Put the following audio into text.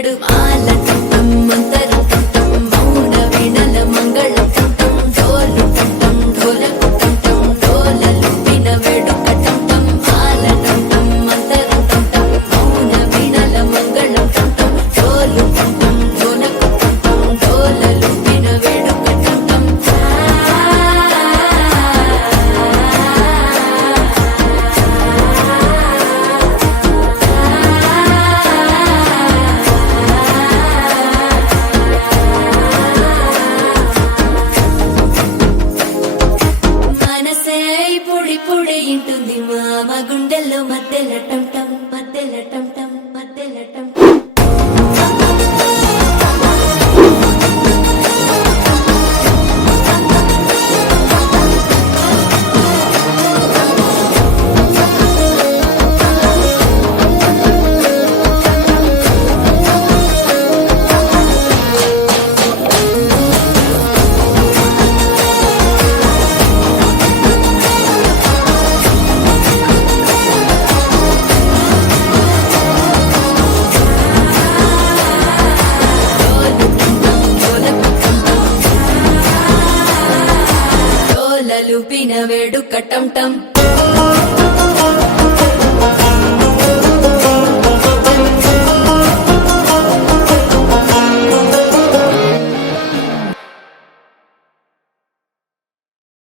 నడు మాల టం మంతర టం మౌన వినల మంగళ టం డోలు టం ఢోలకు టం డోలలు విన వేడుక టం మాల టం మంతర టం మౌన వినల మంగళ టం డోలు టం ఢోలకు టం డోలలు విన వేడుక టం మనసే పొడి పొడి ఇంటుంది మామ గుండెల్లో మధ్యల టం టం మధ్యల టం టం